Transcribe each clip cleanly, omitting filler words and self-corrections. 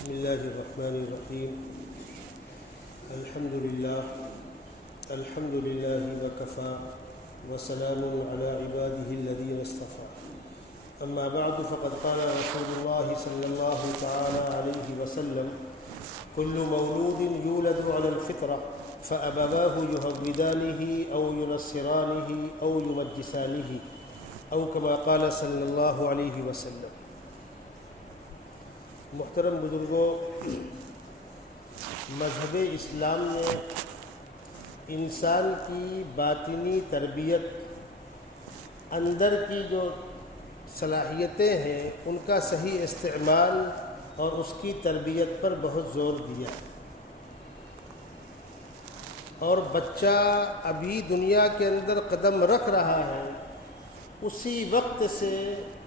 بسم الله الرحمن الرحيم. الحمد لله وكفى وسلام على عباده الذين اصطفى. أما بعد فقد قال رسول الله صلى الله تعالى عليه وسلم: كل مولود يولد على الفطرة فأبواه يهودانه أو ينصرانه أو يمجسانه أو كما قال صلی اللہ علیہ وسلم. محترم بزرگوں، مذہب اسلام نے انسان کی باطنی تربیت، اندر کی جو صلاحیتیں ہیں ان کا صحیح استعمال اور اس کی تربیت پر بہت زور دیا. اور بچہ ابھی دنیا کے اندر قدم رکھ رہا ہے، اسی وقت سے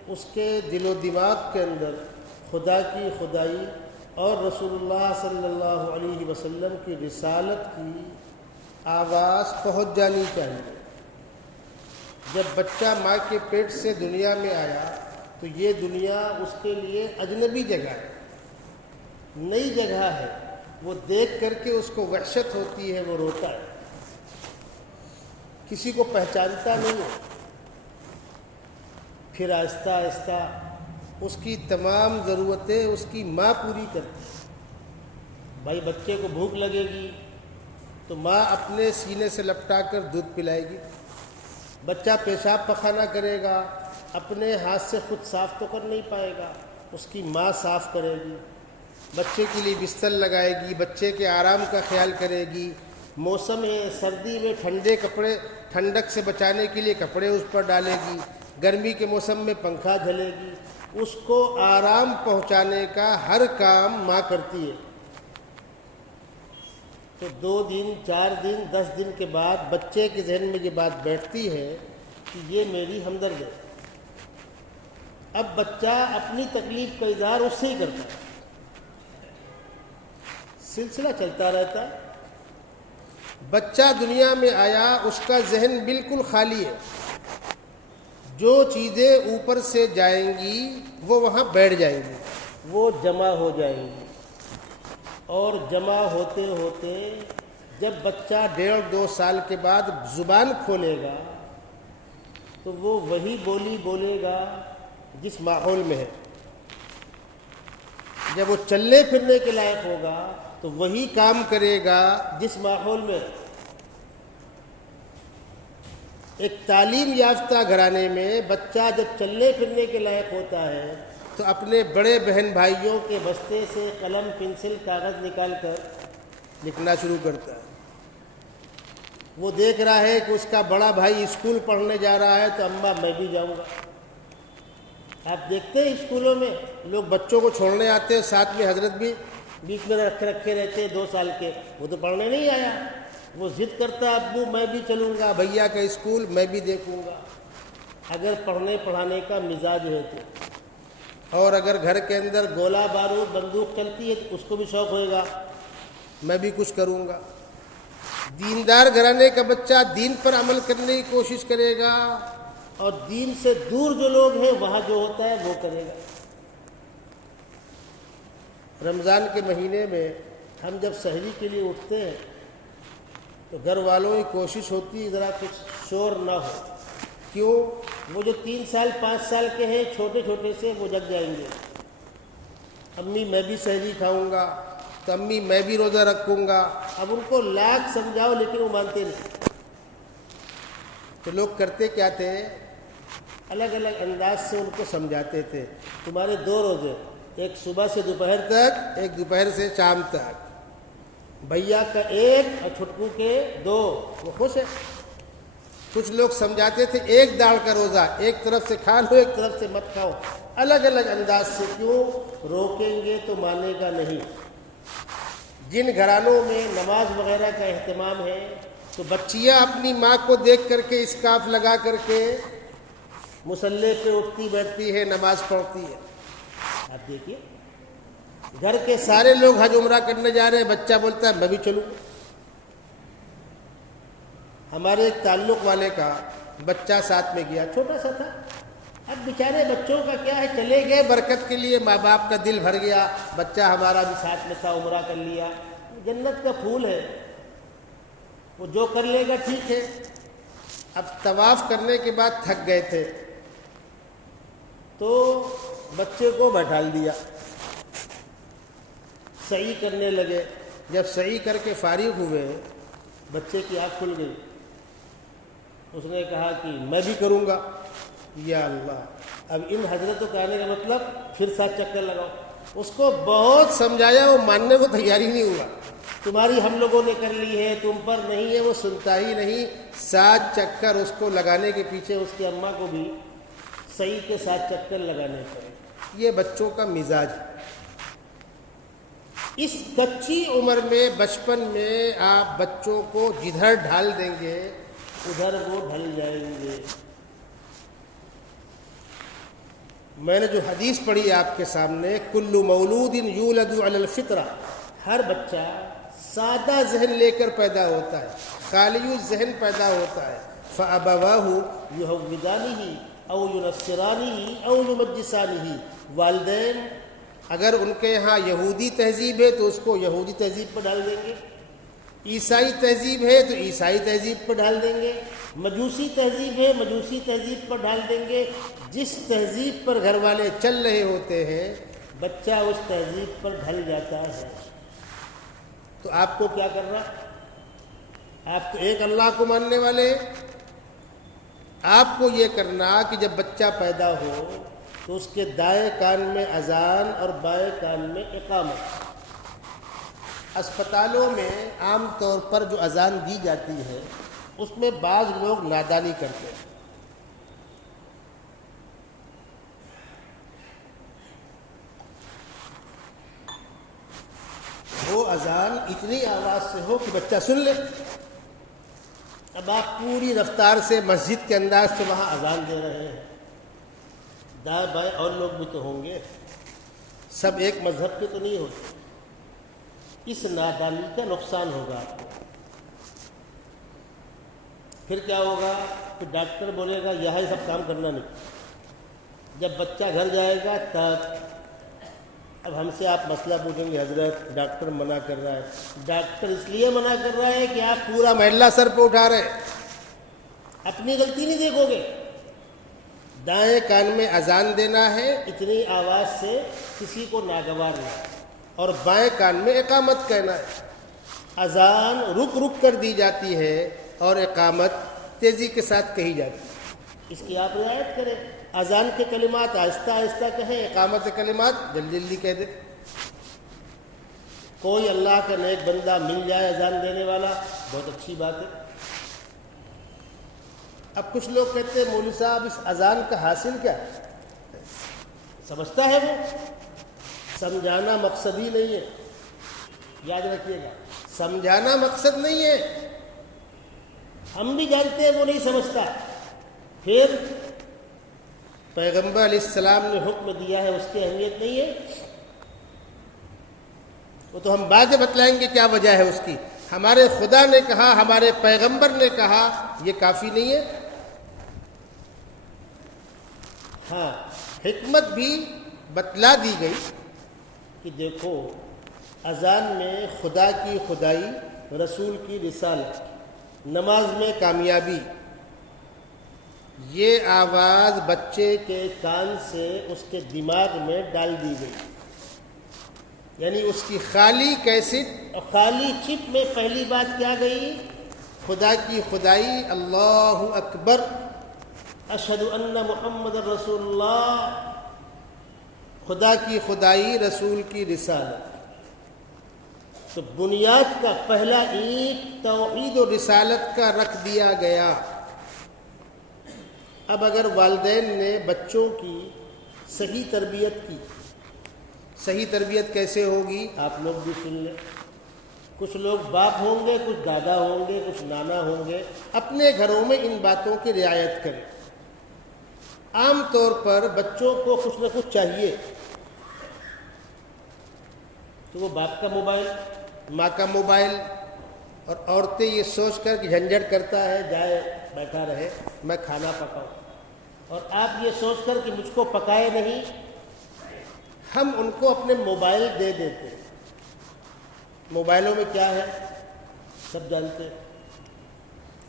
اس کے دل و دماغ کے اندر خدا کی خدائی اور رسول اللہ صلی اللہ علیہ وسلم کی رسالت کی آواز پہنچ جانی چاہیے. جب بچہ ماں کے پیٹ سے دنیا میں آیا تو یہ دنیا اس کے لیے اجنبی جگہ ہے، نئی جگہ ہے. وہ دیکھ کر کے اس کو وحشت ہوتی ہے، وہ روتا ہے، کسی کو پہچانتا نہیں ہے. پھر آہستہ آہستہ اس کی تمام ضرورتیں اس کی ماں پوری کرتی ہے. بھائی بچے کو بھوک لگے گی تو ماں اپنے سینے سے لپٹا کر دودھ پلائے گی. بچہ پیشاب پخانہ کرے گا، اپنے ہاتھ سے خود صاف تو کر نہیں پائے گا، اس کی ماں صاف کرے گی. بچے کے لیے بستر لگائے گی، بچے کے آرام کا خیال کرے گی. موسم ہے سردی میں ٹھنڈے کپڑے، ٹھنڈک سے بچانے کے لیے کپڑے اس پر ڈالے گی. گرمی کے موسم میں پنکھا جھلے گی. اس کو آرام پہنچانے کا ہر کام ماں کرتی ہے. تو 2 دن 4 دن 10 دن کے بعد بچے کے ذہن میں یہ بات بیٹھتی ہے کہ یہ میری ہمدرد ہے. اب بچہ اپنی تکلیف کا اظہار اس سے ہی کرتا ہے. سلسلہ چلتا رہتا ہے. بچہ دنیا میں آیا، اس کا ذہن بالکل خالی ہے. جو چیزیں اوپر سے جائیں گی وہ وہاں بیٹھ جائیں گی، وہ جمع ہو جائیں گی. اور جمع ہوتے ہوتے جب بچہ 1.5-2 سال کے بعد زبان کھولے گا تو وہ وہی بولی بولے گا جس ماحول میں ہے. جب وہ چلنے پھرنے کے لائق ہوگا تو وہی کام کرے گا جس ماحول میں. ایک تعلیم یافتہ گھرانے میں بچہ جب چلنے پھرنے کے لائق ہوتا ہے تو اپنے بڑے بہن بھائیوں کے بستے سے قلم، پنسل، کاغذ نکال کر لکھنا شروع کرتا ہے. وہ دیکھ رہا ہے کہ اس کا بڑا بھائی اسکول پڑھنے جا رہا ہے تو اماں میں بھی جاؤں گا. آپ دیکھتے ہیں اسکولوں میں لوگ بچوں کو چھوڑنے آتے ہیں، ساتھ میں حضرت بھی بیچ میں رکھے رہتے ہیں. 2 سال کے، وہ تو پڑھنے نہیں آیا، وہ ضد کرتا ہے ابو میں بھی چلوں گا، بھیا کا اسکول میں بھی دیکھوں گا. اگر پڑھنے پڑھانے کا مزاج ہے تو. اور اگر گھر کے اندر گولہ بارود بندوق چلتی ہے تو اس کو بھی شوق ہوئے گا میں بھی کچھ کروں گا. دیندار گھرانے کا بچہ دین پر عمل کرنے کی کوشش کرے گا، اور دین سے دور جو لوگ ہیں وہاں جو ہوتا ہے وہ کرے گا. رمضان کے مہینے میں ہم جب سحری کے لیے اٹھتے ہیں تو گھر والوں کی کوشش ہوتی ہے ذرا کچھ شور نہ ہو. کیوں؟ وہ جو 3 سال 5 سال کے ہیں چھوٹے چھوٹے سے وہ جگ جائیں گے. امی میں بھی سحری کھاؤں گا، تو امی میں بھی روزہ رکھوں گا. اب ان کو لاکھ سمجھاؤ لیکن وہ مانتے نہیں. تو لوگ کرتے کیا تھے؟ الگ الگ انداز سے ان کو سمجھاتے تھے. تمہارے 2 روزے، ایک صبح سے دوپہر تک، ایک دوپہر سے شام تک. بھیا کا 1 اور چھٹکو کے 2، وہ خوش ہے. کچھ لوگ سمجھاتے تھے 1 داڑھ کا روزہ، ایک طرف سے کھا لو ایک طرف سے مت کھاؤ. الگ الگ انداز سے. کیوں؟ روکیں گے تو مانے گا نہیں. جن گھرانوں میں نماز وغیرہ کا اہتمام ہے تو بچیاں اپنی ماں کو دیکھ کر کے اسکارف لگا کر کے مصلی پہ اٹھتی بیٹھتی ہے، نماز پڑھتی ہے. آپ دیکھیے گھر کے سارے لوگ حج عمرہ کرنے جا رہے ہیں، بچہ بولتا ہے میں بھی چلوں. ہمارے ایک تعلق والے کا بچہ ساتھ میں گیا، چھوٹا سا تھا، اب بیچارے بچوں کا کیا ہے، چلے گئے برکت کے لیے، ماں باپ کا دل بھر گیا، بچہ ہمارا بھی ساتھ میں تھا، عمرہ کر لیا، جنت کا پھول ہے، وہ جو کر لے گا ٹھیک ہے۔ اب طواف کرنے کے بعد تھک گئے تھے تو بچے کو بیٹھا دیا، سعی کرنے لگے۔ جب سعی کر کے فارغ ہوئے، بچے کی آنکھ کھل گئی، اس نے کہا کہ میں بھی کروں گا۔ یا اللہ، اب ان حضرتوں کا آنے کا مطلب پھر 7 چکر لگاؤ۔ اس کو بہت سمجھایا، وہ ماننے کو تیار ہی نہیں ہوا۔ تمہاری ہم لوگوں نے کر لی ہے، تم پر نہیں ہے، وہ سنتا ہی نہیں۔ 7 چکر اس کو لگانے کے پیچھے اس کی اماں کو بھی صحیح کے 7 چکر لگانے پڑے۔ یہ بچوں کا مزاج ہے۔ اس کچی عمر میں، بچپن میں آپ بچوں کو جدھر ڈھال دیں گے ادھر وہ ڈھل جائیں گے۔ میں نے جو حدیث پڑھی آپ کے سامنے، کل مولود یولد علی الفطرہ، ہر بچہ سادہ ذہن لے کر پیدا ہوتا ہے، خالی الذہن پیدا ہوتا ہے۔ فَأَبَوَاهُ يُهَوِّدَانِهِ أَوْ يُنَصِّرَانِهِ أَوْ يُمَجِّسَانِهِ، والدین اگر ان کے ہاں یہودی تہذیب ہے تو اس کو یہودی تہذیب پر ڈال دیں گے، عیسائی تہذیب ہے تو عیسائی تہذیب پر ڈال دیں گے، مجوسی تہذیب ہے مجوسی تہذیب پر ڈال دیں گے۔ جس تہذیب پر گھر والے چل رہے ہوتے ہیں، بچہ اس تہذیب پر ڈھل جاتا ہے۔ تو آپ کو کیا کرنا؟ آپ تو ایک اللہ کو ماننے والے ہیں، آپ کو یہ کرنا کہ جب بچہ پیدا ہو تو اس کے دائیں کان میں اذان اور بائیں کان میں اقامت۔ اسپتالوں میں عام طور پر جو اذان دی جاتی ہے اس میں بعض لوگ نادانی کرتے ہیں۔ وہ اذان اتنی آواز سے ہو کہ بچہ سن لے۔ اب آپ پوری رفتار سے مسجد کے انداز سے وہاں اذان دے رہے ہیں، دائیں بائیں اور لوگ بھی تو ہوں گے، سب ایک مذہب کے تو نہیں ہوتے۔ اس نادانی کا نقصان ہوگا آپ کو۔ پھر کیا ہوگا کہ ڈاکٹر بولے گا یہاں سب کام کرنا نہیں۔ جب بچہ گھر جائے گا تب اب ہم سے آپ مسئلہ پوچھیں گے، حضرت ڈاکٹر منع کر رہا ہے۔ ڈاکٹر اس لیے منع کر رہا ہے کہ آپ پورا محلہ سر پہ اٹھا رہے ہیں، اپنی غلطی نہیں دیکھو گے۔ دائیں کان میں اذان دینا ہے اتنی آواز سے کسی کو ناگوار نہ، اور بائیں کان میں اقامت کہنا ہے۔ اذان رک رک کر دی جاتی ہے اور اقامت تیزی کے ساتھ کہی جاتی ہے، اس کی آپ رعایت کریں۔ اذان کے کلمات آہستہ آہستہ کہیں، اقامت کلمات جلدی جلدی کہہ دیں۔ کوئی اللہ کا نیک بندہ مل جائے اذان دینے والا، بہت اچھی بات ہے۔ اب کچھ لوگ کہتے ہیں مولوی صاحب اس اذان کا حاصل کیا؟ سمجھتا ہے وہ؟ سمجھانا مقصد ہی نہیں ہے، یاد رکھیے گا، سمجھانا مقصد نہیں ہے۔ ہم بھی جانتے ہیں وہ نہیں سمجھتا، پھر پیغمبر علیہ السلام نے حکم دیا ہے، اس کی اہمیت نہیں ہے؟ وہ تو ہم بعد میں بتلائیں گے کیا وجہ ہے اس کی۔ ہمارے خدا نے کہا، ہمارے پیغمبر نے کہا، یہ کافی نہیں ہے؟ ہاں، حکمت بھی بتلا دی گئی کہ دیکھو اذان میں خدا کی خدائی، رسول کی رسالت، نماز میں کامیابی، یہ آواز بچے کے کان سے اس کے دماغ میں ڈال دی گئی۔ یعنی اس کی خالی کیسٹ، خالی چپ میں پہلی بات کیا گئی؟ خدا کی خدائی، اللہ اکبر، اشہد ان محمد رسول اللہ، خدا کی خدائی، رسول کی رسالت۔ تو بنیاد کا پہلا اینٹ توحید و رسالت کا رکھ دیا گیا۔ اب اگر والدین نے بچوں کی صحیح تربیت کی، صحیح تربیت کیسے ہوگی آپ لوگ بھی سن لیں۔ کچھ لوگ باپ ہوں گے، کچھ دادا ہوں گے، کچھ نانا ہوں گے، اپنے گھروں میں ان باتوں کی رعایت کریں۔ عام طور پر بچوں کو کچھ نہ کچھ چاہیے، تو وہ باپ کا موبائل، ماں کا موبائل، اور عورتیں یہ سوچ کر کہ جھنجھٹ کرتا ہے، جائے بیٹھا رہے میں کھانا پکاؤں۔ اور آپ یہ سوچ کر کہ مجھ کو پکائے نہیں، ہم ان کو اپنے موبائل دے دیتے ہیں۔ موبائلوں میں کیا ہے سب جانتے ہیں،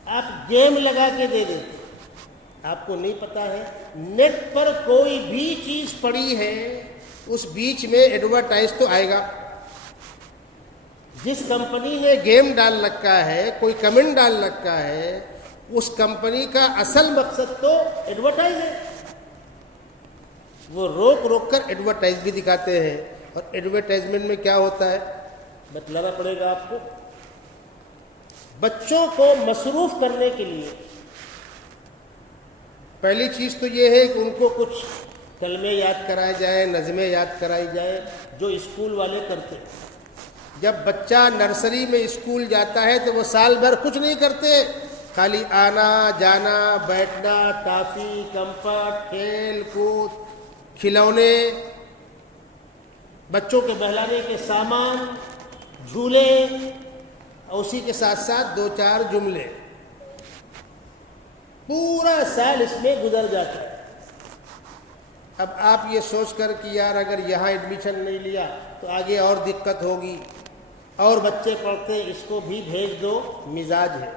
آپ گیم لگا کے دے دیتے، آپ کو نہیں پتا ہے نیٹ پر کوئی بھی چیز پڑی ہے اس بیچ میں ایڈورٹائز تو آئے گا۔ جس کمپنی نے گیم ڈال رکھا ہے، کوئی کمنٹ ڈال رکھا ہے، اس کمپنی کا اصل مقصد تو ایڈورٹائز ہے۔ وہ روک روک کر ایڈورٹائز بھی دکھاتے ہیں، اور ایڈورٹائزمنٹ میں کیا ہوتا ہے بتلانا پڑے گا آپ کو۔ بچوں کو مصروف کرنے کے لیے پہلی چیز تو یہ ہے کہ ان کو کچھ کلمے یاد کرائے جائیں، نظمیں یاد کرائی جائے جو اسکول والے کرتے ہیں۔ جب بچہ نرسری میں اسکول جاتا ہے تو وہ سال بھر کچھ نہیں کرتے، خالی آنا جانا، بیٹھنا، ٹافی، کمپٹ، کھیل کود، کھلونے، بچوں کے بہلانے کے سامان، جھولے، اور اسی کے ساتھ ساتھ 2-4 جملے، پورا سال اس میں گزر جاتا ہے۔ اب آپ یہ سوچ کر کہ یار اگر یہاں ایڈمیشن نہیں لیا تو آگے اور دقت ہوگی، اور بچے پڑھتے اس کو بھی بھیج دو، مزاج ہے،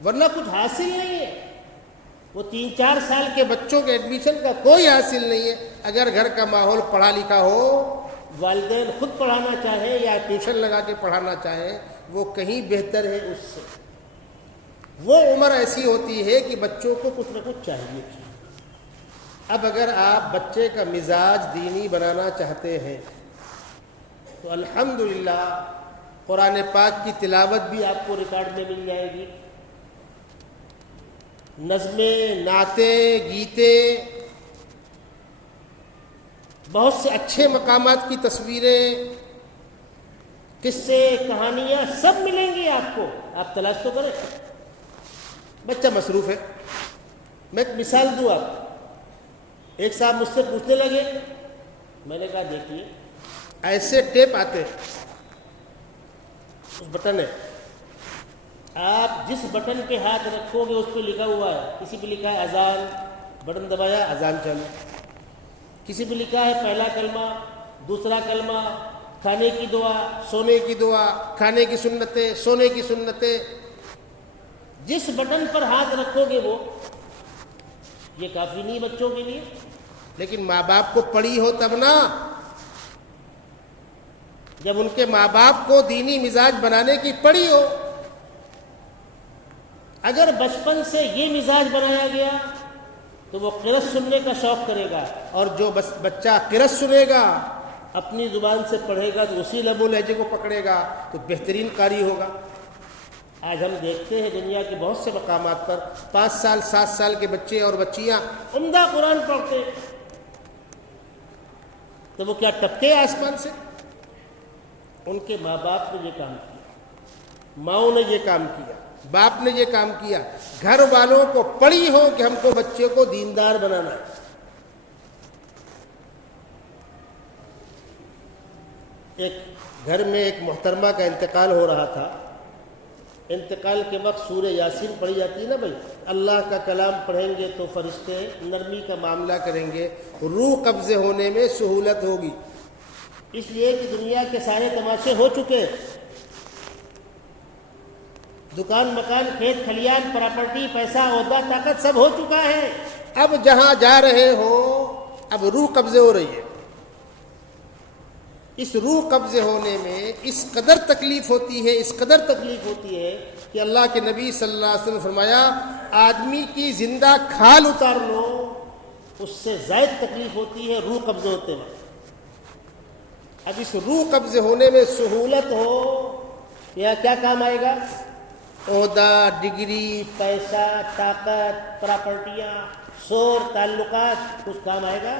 ورنہ کچھ حاصل نہیں ہے۔ وہ 3-4 سال کے بچوں کے ایڈمیشن کا کوئی حاصل نہیں ہے۔ اگر گھر کا ماحول پڑھا لکھا ہو، والدین خود پڑھانا چاہیں یا ٹیوشن لگا کے پڑھانا چاہیں، وہ کہیں بہتر ہے اس سے۔ وہ عمر ایسی ہوتی ہے کہ بچوں کو کچھ نہ کچھ چاہیے۔ اب اگر آپ بچے کا مزاج دینی بنانا چاہتے ہیں تو الحمدللہ قرآن پاک کی تلاوت بھی آپ کو ریکارڈ میں مل جائے گی، نظمیں، نعتیں، گیتے، بہت سے اچھے مقامات کی تصویریں، قصے، کہانیاں سب ملیں گی آپ کو۔ آپ تلاش تو کریں۔ بچہ مصروف ہے۔ میں ایک مثال دوں آپ کو۔ ایک صاحب مجھ سے پوچھنے لگے، میں نے کہا دیکھیے ایسے ٹیپ آتے ہیں، اس بٹن ہے، آپ جس بٹن پہ ہاتھ رکھو گے اس پہ لکھا ہوا ہے، کسی پہ لکھا ہے اذان، بٹن دبایا اذان چل، کسی پہ لکھا ہے پہلا کلمہ، دوسرا کلمہ، کھانے کی دعا، سونے کی دعا، کھانے کی سنتیں، سونے کی سنتیں۔ جس بٹن پر ہاتھ رکھو گے وہ، یہ کافی نہیں بچوں کے لیے، لیکن ماں باپ کو پڑھی ہو تب نا۔ جب ان کے ماں باپ کو دینی مزاج بنانے کی پڑھی ہو، اگر بچپن سے یہ مزاج بنایا گیا تو وہ قرأت سننے کا شوق کرے گا، اور جو بچہ قرأت سنے گا، اپنی زبان سے پڑھے گا تو اسی لب و لہجے کو پکڑے گا تو بہترین قاری ہوگا۔ آج ہم دیکھتے ہیں دنیا کے بہت سے مقامات پر 5 سال 7 سال کے بچے اور بچیاں عمدہ قرآن پڑھتے ہیں، تو وہ کیا ٹپکے آسمان سے؟ ان کے ماں باپ نے یہ کام کیا، ماؤں نے یہ کام کیا، باپ نے یہ کام کیا، گھر والوں کو پڑھی ہو کہ ہم کو بچے کو دیندار بنانا ہے۔ ایک گھر میں ایک محترمہ کا انتقال ہو رہا تھا۔ انتقال کے وقت سورہ یاسین پڑھی جاتی ہے نا بھائی، اللہ کا کلام پڑھیں گے تو فرشتے نرمی کا معاملہ کریں گے، روح قبضے ہونے میں سہولت ہوگی، اس لیے کہ دنیا کے سارے تماشے ہو چکے ہیں، دکان مکان، کھیت کھلیان، پراپرٹی، پیسہ، عہدہ، طاقت سب ہو چکا ہے۔ اب جہاں جا رہے ہو اب روح قبضے ہو رہی ہے۔ اس روح قبضے ہونے میں اس قدر تکلیف ہوتی ہے، اس قدر تکلیف ہوتی ہے کہ اللہ کے نبی صلی اللہ علیہ وسلم نے فرمایا آدمی کی زندہ کھال اتار لو اس سے زائد تکلیف ہوتی ہے روح قبضے ہوتے وقت۔ اب اس روح قبضے ہونے میں سہولت ہو یا کیا کام آئے گا؟ عہدہ، ڈگری، پیسہ، طاقت، پراپرٹیاں، شور، تعلقات، کچھ کام آئے گا؟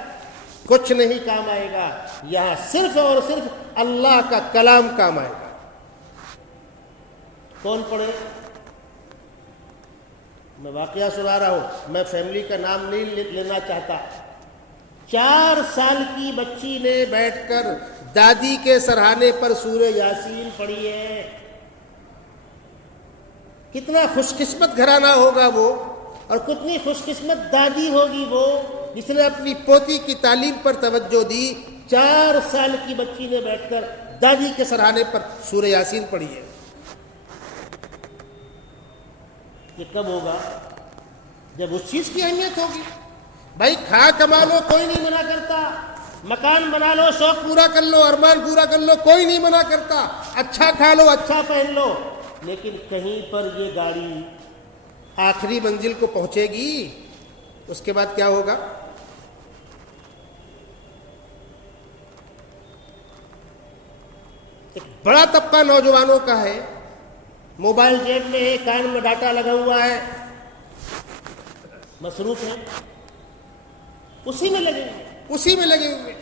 کچھ نہیں کام آئے گا۔ یہاں صرف اور صرف اللہ کا کلام کام آئے گا۔ کون پڑھے؟ میں واقعہ سنا رہا ہوں، میں فیملی کا نام نہیں لینا چاہتا۔ 4 سال کی بچی نے بیٹھ کر دادی کے سرہانے پر سورہ یاسین پڑھی ہے۔ کتنا خوش قسمت گھرانہ ہوگا وہ، اور کتنی خوش قسمت دادی ہوگی وہ جس نے اپنی پوتی کی تعلیم پر توجہ دی. 4 سال کی بچی نے بیٹھ کر دادی کے سرہانے پر سورہ یاسین پڑھی ہے. یہ کب ہوگا؟ جب اس چیز کی اہمیت ہوگی. بھائی کھا کما لو کوئی نہیں منع کرتا، مکان بنا لو، شوق پورا کر لو، ارمان پورا کر لو، کوئی نہیں منع کرتا، اچھا کھا لو، اچھا پہن لو، لیکن کہیں پر یہ گاڑی آخری منزل کو پہنچے گی، اس کے بعد کیا ہوگا؟ ایک بڑا طبقہ نوجوانوں کا ہے، موبائل جیب میں ہے، کان میں ڈاٹا لگا ہوا ہے، مصروف ہے، اسی میں لگے ہوئے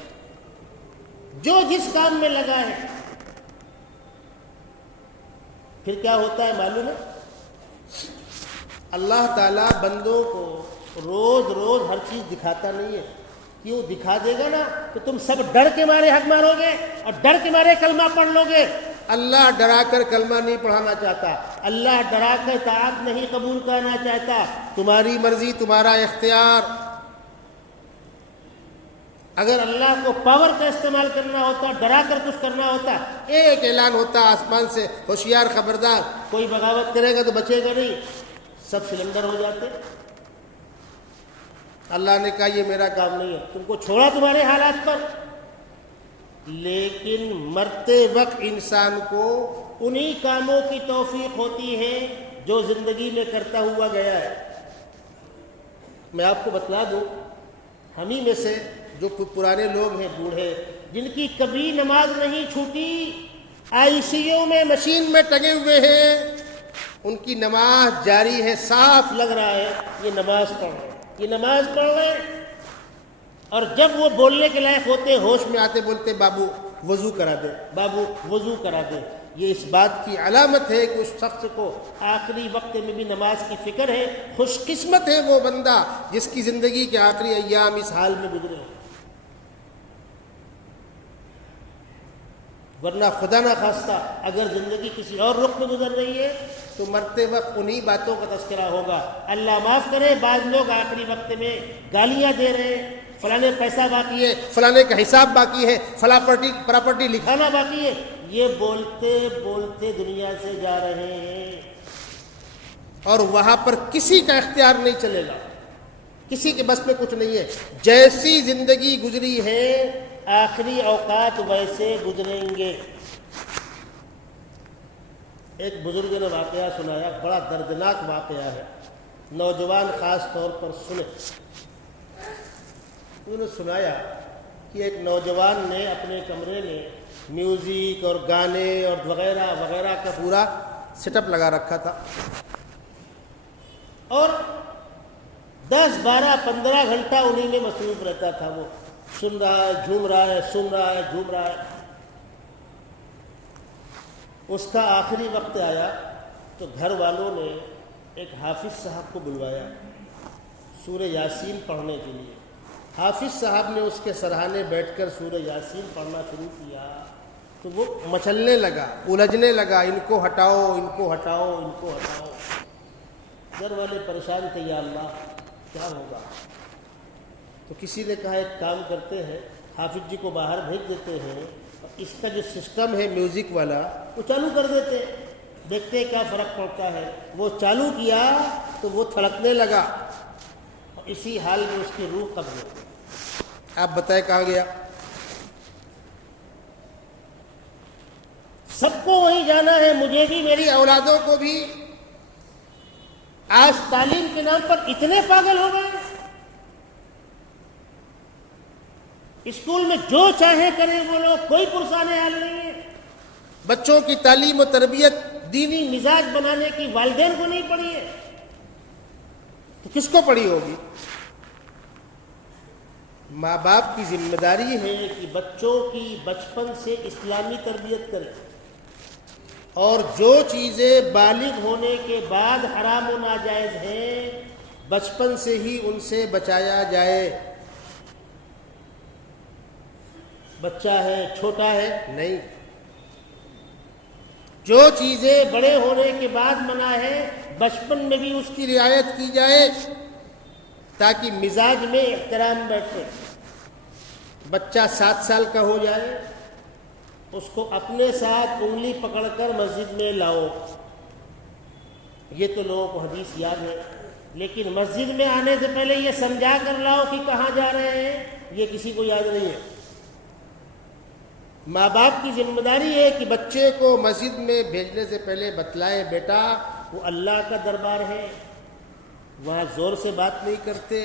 جو جس کام میں لگا ہے. پھر کیا ہوتا ہے معلوم ہے؟ اللہ تعالیٰ بندوں کو روز روز ہر چیز دکھاتا نہیں ہے. کیوں دکھا دے گا نا تو تم سب ڈر کے مارے حق مارو گے اور ڈر کے مارے کلمہ پڑھ لو گے. اللہ ڈرا کر کلمہ نہیں پڑھانا چاہتا، اللہ ڈرا کر طاعت نہیں قبول کرنا چاہتا. تمہاری مرضی، تمہارا اختیار. اگر اللہ کو پاور کا استعمال کرنا ہوتا، ڈرا کر کچھ کرنا ہوتا، ایک اعلان ہوتا آسمان سے، ہوشیار خبردار، کوئی بغاوت کرے گا تو بچے گا نہیں، سب سلنڈر ہو جاتے. اللہ نے کہا یہ میرا کام نہیں ہے، تم کو چھوڑا تمہارے حالات پر. لیکن مرتے وقت انسان کو انہی کاموں کی توفیق ہوتی ہے جو زندگی میں کرتا ہوا گیا ہے. میں آپ کو بتلا دوں، ہمیں میں سے جو پرانے لوگ ہیں، بوڑھے، جن کی کبھی نماز نہیں چھوٹی، آئی سی یو میں مشین میں ٹنگے ہوئے ہیں، ان کی نماز جاری ہے. صاف لگ رہا ہے یہ نماز پڑھ رہے ہیں. اور جب وہ بولنے کے لائق ہوتے، ہوش میں آتے، بولتے بابو وضو کرا دے، بابو وضو کرا دے. یہ اس بات کی علامت ہے کہ اس شخص کو آخری وقت میں بھی نماز کی فکر ہے. خوش قسمت ہے وہ بندہ جس کی زندگی کے آخری ایام اس حال میں گزرے. ورنہ خدا نہ خواستہ اگر زندگی کسی اور رخ میں گزر رہی ہے تو مرتے وقت انہی باتوں کا تذکرہ ہوگا. اللہ معاف کرے، بعض لوگ آخری وقت میں گالیاں دے رہے ہیں، فلانے پیسہ باقی ہے، فلانے کا حساب باقی ہے، فلاں پراپرٹی لکھانا باقی ہے، یہ بولتے بولتے دنیا سے جا رہے ہیں. اور وہاں پر کسی کا اختیار نہیں چلے گا، کسی کے بس میں کچھ نہیں ہے. جیسی زندگی گزری ہے آخری اوقات ویسے گزریں گے. ایک بزرگ نے واقعہ سنایا، بڑا دردناک واقعہ ہے، نوجوان خاص طور پر سنیں. انہوں نے سنایا کہ ایک نوجوان نے اپنے کمرے میں میوزک اور گانے اور وغیرہ وغیرہ کا پورا سیٹ اپ لگا رکھا تھا، اور 10 12 15 گھنٹہ انہی میں مصروف رہتا تھا. وہ سن رہا ہے، جھوم رہا ہے، سن رہا ہے، جھوم رہا ہے. اس کا آخری وقت آیا تو گھر والوں نے ایک حافظ صاحب کو بلوایا سورہ یاسین پڑھنے کے لیے. حافظ صاحب نے اس کے سرہانے بیٹھ کر سورہ یاسین پڑھنا شروع کیا تو وہ مچلنے لگا، الجھنے لگا، ان کو ہٹاؤ، ان کو ہٹاؤ، ان کو ہٹاؤ. گھر والے پریشان تھے، یا اللہ کیا ہوگا؟ تو کسی نے کہا ایک کام کرتے ہیں، حافظ جی کو باہر بھیج دیتے ہیں، اس کا جو سسٹم ہے میوزک والا وہ چالو کر دیتے، دیکھتے کیا فرق پڑتا ہے. وہ چالو کیا تو وہ تھڑکنے لگا، اور اسی حال میں اس کی روح قبض ہو گئی. آپ بتائیں کہاں گیا؟ سب کو وہیں جانا ہے، مجھے بھی، میری اولادوں کو بھی. آج تعلیم کے نام پر اتنے پاگل ہو گئے، اسکول میں جو چاہے کریں وہ لوگ، کوئی پرسان حال نہیں ہے. بچوں کی تعلیم و تربیت دینی مزاج بنانے کی والدین کو نہیں پڑھی ہے تو کس کو پڑھی ہوگی؟ ماں باپ کی ذمہ داری ہے کہ بچوں کی بچپن سے اسلامی تربیت کریں، اور جو چیزیں بالغ ہونے کے بعد حرام و ناجائز ہیں بچپن سے ہی ان سے بچایا جائے. بچہ ہے، چھوٹا ہے، نہیں، جو چیزیں بڑے ہونے کے بعد منع ہے بچپن میں بھی اس کی رعایت کی جائے تاکہ مزاج میں احترام بیٹھے۔ بچہ 7 سال کا ہو جائے اس کو اپنے ساتھ انگلی پکڑ کر مسجد میں لاؤ، یہ تو لوگوں کو حدیث یاد ہے، لیکن مسجد میں آنے سے پہلے یہ سمجھا کر لاؤ کہ کہاں جا رہے ہیں، یہ کسی کو یاد نہیں ہے۔ ماں باپ کی ذمہ داری ہے کہ بچے کو مسجد میں بھیجنے سے پہلے بتلائے، بیٹا وہ اللہ کا دربار ہے، وہاں زور سے بات نہیں کرتے،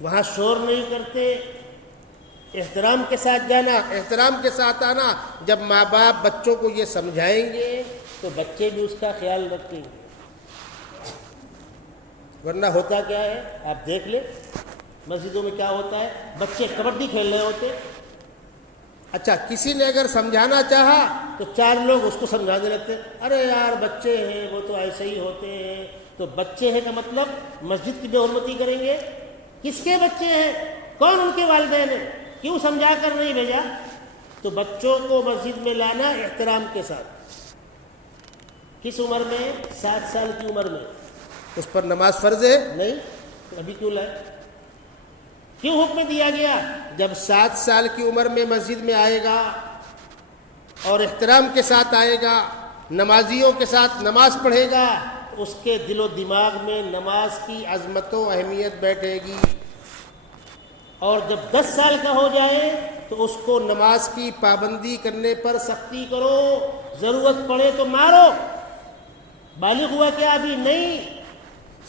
وہاں شور نہیں کرتے، احترام کے ساتھ جانا، احترام کے ساتھ آنا۔ جب ماں باپ بچوں کو یہ سمجھائیں گے تو بچے بھی اس کا خیال رکھیں گے، ورنہ ہوتا کیا ہے آپ دیکھ لیں مسجدوں میں کیا ہوتا ہے، بچے کبڈی کھیل رہے ہوتے، اچھا کسی نے اگر سمجھانا چاہا تو 4 لوگ اس کو سمجھانے لگتے، ارے یار بچے ہیں وہ تو ایسے ہی ہوتے ہیں۔ تو بچے ہیں کا مطلب مسجد کی بے حرمتی کریں گے؟ کس کے بچے ہیں؟ کون ان کے والدین ہیں؟ کیوں سمجھا کر نہیں بھیجا؟ تو بچوں کو مسجد میں لانا احترام کے ساتھ۔ کس عمر میں؟ 7 سال کی عمر میں۔ اس پر نماز فرض ہے؟ نہیں، ابھی کیوں لائے؟ کیوں حکم دیا گیا؟ جب 7 سال کی عمر میں مسجد میں آئے گا اور احترام کے ساتھ آئے گا، نمازیوں کے ساتھ نماز پڑھے گا، اس کے دل و دماغ میں نماز کی عظمت و اہمیت بیٹھے گی، اور جب 10 سال کا ہو جائے تو اس کو نماز کی پابندی کرنے پر سختی کرو، ضرورت پڑے تو مارو۔ بالغ ہوا کیا؟ ابھی نہیں۔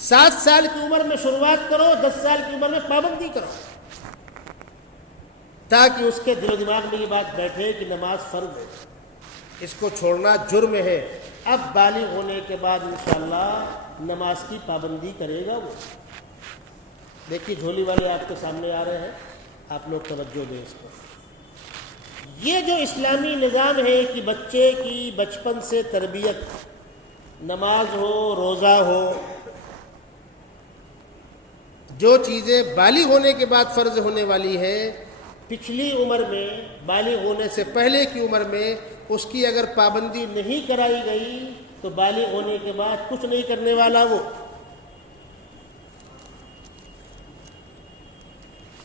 7 سال کی عمر میں شروعات کرو، 10 سال کی عمر میں پابندی کرو، تاکہ اس کے دل و دماغ میں یہ بات بیٹھے کہ نماز فرض ہے، اس کو چھوڑنا جرم ہے۔ اب بالغ ہونے کے بعد انشاءاللہ نماز کی پابندی کرے گا وہ۔ دیکھیے جھولی والے آپ کے سامنے آ رہے ہیں، آپ لوگ توجہ دیں اس پر۔ یہ جو اسلامی نظام ہے کہ بچے کی بچپن سے تربیت، نماز ہو، روزہ ہو، جو چیزیں بالغ ہونے کے بعد فرض ہونے والی ہے، پچھلی عمر میں بالغ ہونے سے پہلے کی عمر میں اس کی اگر پابندی نہیں کرائی گئی تو بالغ ہونے کے بعد کچھ نہیں کرنے والا وہ۔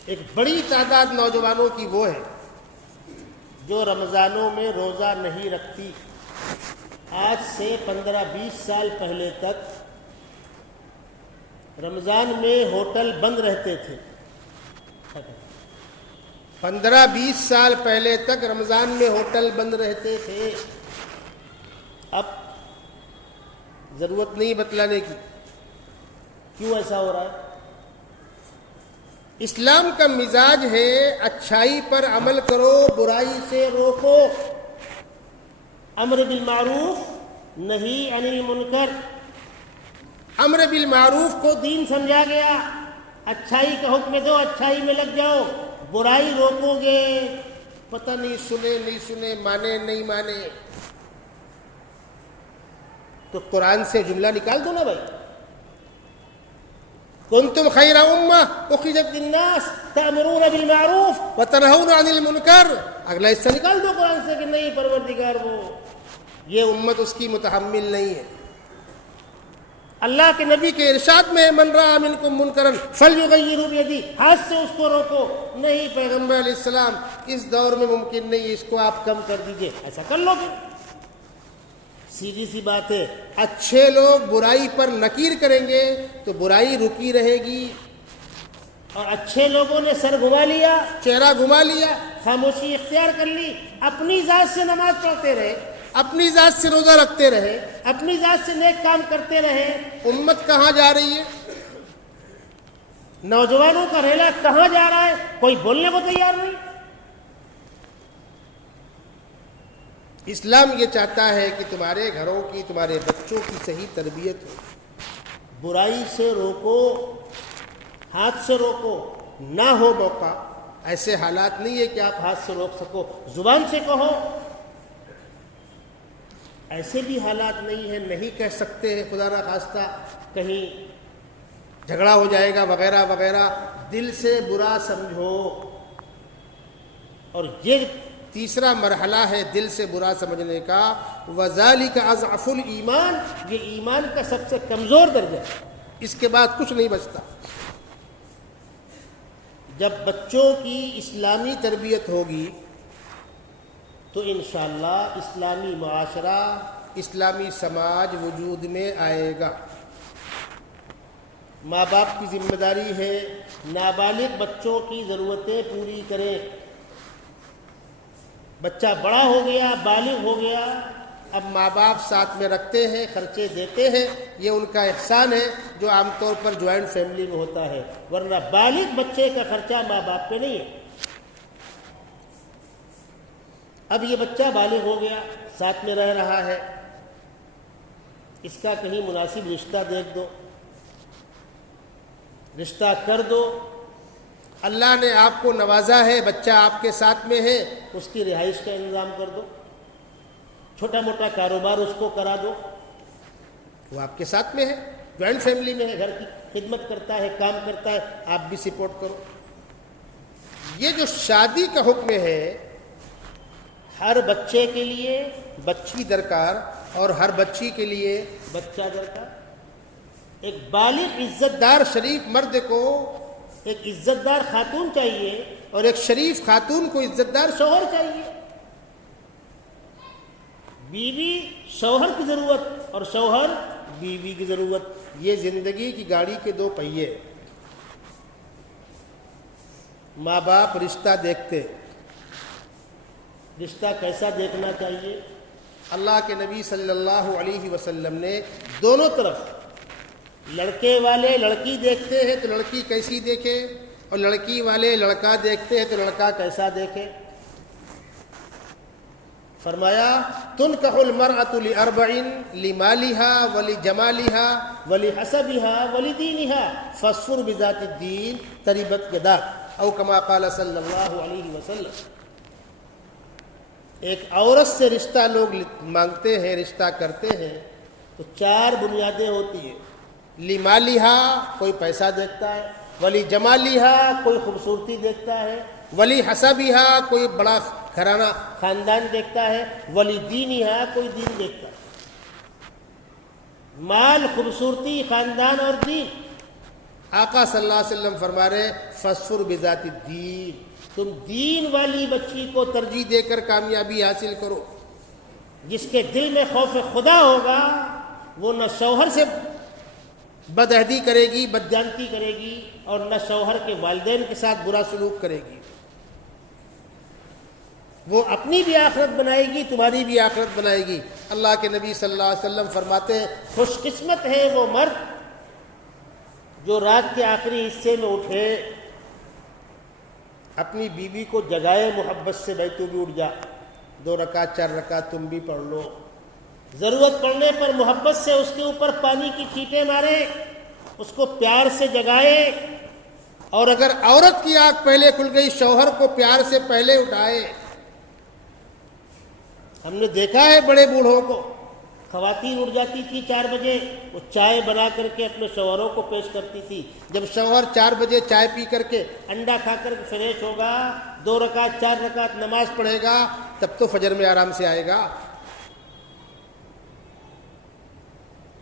ایک بڑی تعداد نوجوانوں کی وہ ہے جو رمضانوں میں روزہ نہیں رکھتی۔ آج سے 15-20 سال پہلے تک رمضان میں ہوٹل بند رہتے تھے، 15-20 سال پہلے تک رمضان میں ہوٹل بند رہتے تھے۔ اب ضرورت نہیں بتلانے کی، کیوں ایسا ہو رہا ہے؟ اسلام کا مزاج ہے اچھائی پر عمل کرو، برائی سے روکو، امر بالمعروف نہی عن المنکر۔ امر بالمعروف کو دین سمجھا گیا، اچھائی کا حکم دو، اچھائی میں لگ جاؤ، برائی روکو گے، پتہ نہیں سنے نہیں سنے، مانے نہیں مانے، تو قرآن سے جملہ نکال دو نا بھائی، کنتم خیر امہ اخرجت للناس تأمرون بالمعروف وتنہون عن المنکر، اگلا حصہ نکال دو قرآن سے کہ نہیں پروردگار وہ یہ امت اس کی متحمل نہیں ہے۔ اللہ کے نبی کے ارشاد میں من رأى منکم منکرا فلیغیرہ بیدہ، ہاتھ سے اس کو روکو، نہیں پیغمبر علیہ السلام اس دور میں ممکن نہیں، اس کو آپ کم کر دیجئے، ایسا کر لو گے؟ سیدھی سی بات ہے، اچھے لوگ برائی پر نکیر کریں گے تو برائی رکی رہے گی، اور اچھے لوگوں نے سر گھما لیا، چہرہ گھما لیا، خاموشی اختیار کر لی، اپنی ذات سے نماز پڑھتے رہے، اپنی ذات سے روزہ رکھتے رہے، اپنی ذات سے نیک کام کرتے رہے، امت کہاں جا رہی ہے؟ نوجوانوں کا ریلا کہاں جا رہا ہے؟ کوئی بولنے کو تیار نہیں۔ اسلام یہ چاہتا ہے کہ تمہارے گھروں کی، تمہارے بچوں کی صحیح تربیت ہو، برائی سے روکو، ہاتھ سے روکو، نہ ہو موقع، ایسے حالات نہیں ہے کہ آپ ہاتھ سے روک سکو، زبان سے کہو، ایسے بھی حالات نہیں ہیں، نہیں کہہ سکتے ہیں، خدا نہ خواستہ کہیں جھگڑا ہو جائے گا وغیرہ وغیرہ، دل سے برا سمجھو، اور یہ تیسرا مرحلہ ہے دل سے برا سمجھنے کا، وَذَلِكَ أَضْعَفُ الْإِيمَانِ، یہ ایمان کا سب سے کمزور درجہ ہے، اس کے بعد کچھ نہیں بچتا۔ جب بچوں کی اسلامی تربیت ہوگی تو انشاءاللہ اسلامی معاشرہ، اسلامی سماج وجود میں آئے گا۔ ماں باپ کی ذمہ داری ہے نابالغ بچوں کی ضرورتیں پوری کریں۔ بچہ بڑا ہو گیا، بالغ ہو گیا، اب ماں باپ ساتھ میں رکھتے ہیں، خرچے دیتے ہیں، یہ ان کا احسان ہے جو عام طور پر جوائنٹ فیملی میں ہوتا ہے، ورنہ بالغ بچے کا خرچہ ماں باپ پہ نہیں ہے۔ اب یہ بچہ بالغ ہو گیا، ساتھ میں رہ رہا ہے، اس کا کہیں مناسب رشتہ دیکھ دو، رشتہ کر دو۔ اللہ نے آپ کو نوازا ہے، بچہ آپ کے ساتھ میں ہے، اس کی رہائش کا انتظام کر دو، چھوٹا موٹا کاروبار اس کو کرا دو، وہ آپ کے ساتھ میں ہے، جوائنٹ فیملی میں ہے، گھر کی خدمت کرتا ہے، کام کرتا ہے، آپ بھی سپورٹ کرو۔ یہ جو شادی کا حکم ہے، ہر بچے کے لیے بچی درکار اور ہر بچی کے لیے بچہ درکار۔ ایک بالغ عزت دار شریف مرد کو ایک عزت دار خاتون چاہیے، اور ایک شریف خاتون کو عزت دار شوہر چاہیے۔ بیوی شوہر کی ضرورت اور شوہر بیوی کی ضرورت، یہ زندگی کی گاڑی کے دو پہیے۔ ماں باپ رشتہ دیکھتے، رشتہ کیسا دیکھنا چاہیے؟ اللہ کے نبی صلی اللہ علیہ وسلم نے دونوں طرف، لڑکے والے لڑکی دیکھتے ہیں تو لڑکی کیسی دیکھے، اور لڑکی والے لڑکا دیکھتے ہیں تو لڑکا کیسا دیکھے۔ فرمایا تنکح المرأة لأربع لمالها ولجمالها ولحسبها ولدينها فاصفر بذات الدين تربت يداك، او كما قال صلی اللہ علیہ وسلم۔ ایک عورت سے رشتہ لوگ مانگتے ہیں، رشتہ کرتے ہیں تو چار بنیادیں ہوتی ہیں۔ لمالہا، کوئی پیسہ دیکھتا ہے، ولی جمالہا، کوئی خوبصورتی دیکھتا ہے، ولی حسبہا، کوئی بڑا گھرانہ خاندان دیکھتا ہے، ولی دینہا، کوئی دین دیکھتا ہے۔ مال، خوبصورتی، خاندان اور دین۔ آقا صلی اللہ علیہ وسلم فرما رہے فاصفر بذات الدین، تم دین والی بچی کو ترجیح دے کر کامیابی حاصل کرو۔ جس کے دل میں خوف خدا ہوگا وہ نہ شوہر سے بدعہدی کرے گی، بدجانتی کرے گی، اور نہ شوہر کے والدین کے ساتھ برا سلوک کرے گی۔ وہ اپنی بھی آخرت بنائے گی، تمہاری بھی آخرت بنائے گی۔ اللہ کے نبی صلی اللہ علیہ وسلم فرماتے ہیں خوش قسمت ہے وہ مرد جو رات کے آخری حصے میں اٹھے، اپنی بیوی کو جگائے محبت سے، بھائی تو بھی اٹھ جا، 2 رکعت 4 رکعت تم بھی پڑھ لو۔ ضرورت پڑنے پر محبت سے اس کے اوپر پانی کی چھینٹیں مارے، اس کو پیار سے جگائے، اور اگر عورت کی آنکھ پہلے کھل گئی شوہر کو پیار سے پہلے اٹھائے۔ ہم نے دیکھا ہے بڑے بوڑھوں کو، خواتین اٹھ جاتی تھی 4 بجے، وہ چائے بنا کر کے اپنے شوہروں کو پیش کرتی تھی۔ جب شوہر 4 بجے چائے پی کر کے انڈا کھا کر فریش ہوگا، 2 رکعت 4 رکعت نماز پڑھے گا، تب تو فجر میں آرام سے آئے گا۔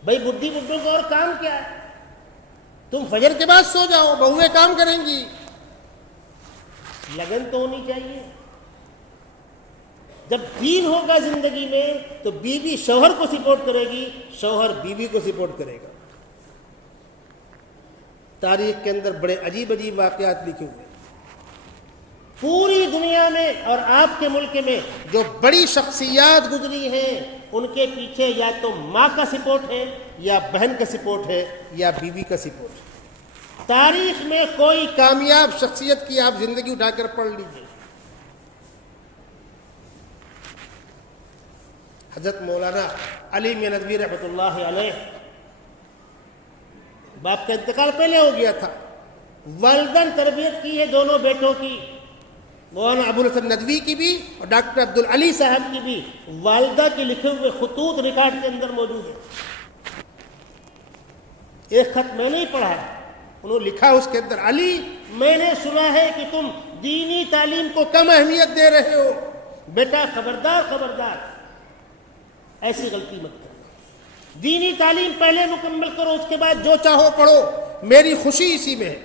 بھائی بڈھی بڈھوں کو اور کام کیا ہے؟ تم فجر کے بعد سو جاؤ، بہویں کام کریں گی۔ لگن تو ہونی چاہیے۔ جب دین ہوگا زندگی میں تو بیوی شوہر کو سپورٹ کرے گی، شوہر بیوی کو سپورٹ کرے گا۔ تاریخ کے اندر بڑے عجیب عجیب واقعات لکھے ہوئے، پوری دنیا میں اور آپ کے ملک میں جو بڑی شخصیات گزری ہیں ان کے پیچھے یا تو ماں کا سپورٹ ہے، یا بہن کا سپورٹ ہے، یا بیوی کا سپورٹ ہے۔ تاریخ میں کوئی کامیاب شخصیت کی آپ زندگی اٹھا کر پڑھ لیجیے۔ حضرت مولانا علی میاں ندوی رحمۃ اللہ علیہ، باپ کا انتقال پہلے ہو گیا تھا، والدین تربیت کی ہے دونوں بیٹوں کی، مولانا ابو الحسن ندوی کی بھی اور ڈاکٹر عبدالعلی صاحب کی بھی۔ والدہ کے لکھے ہوئے خطوط ریکارڈ کے اندر موجود ہیں۔ ایک خط میں نے ہی پڑھا ہے، انہوں نے لکھا اس کے اندر، علی میں نے سنا ہے کہ تم دینی تعلیم کو کم اہمیت دے رہے ہو، بیٹا خبردار خبردار ایسی غلطی مت کرو، دینی تعلیم پہلے مکمل کرو، اس کے بعد جو چاہو پڑھو، میری خوشی اسی میں ہے۔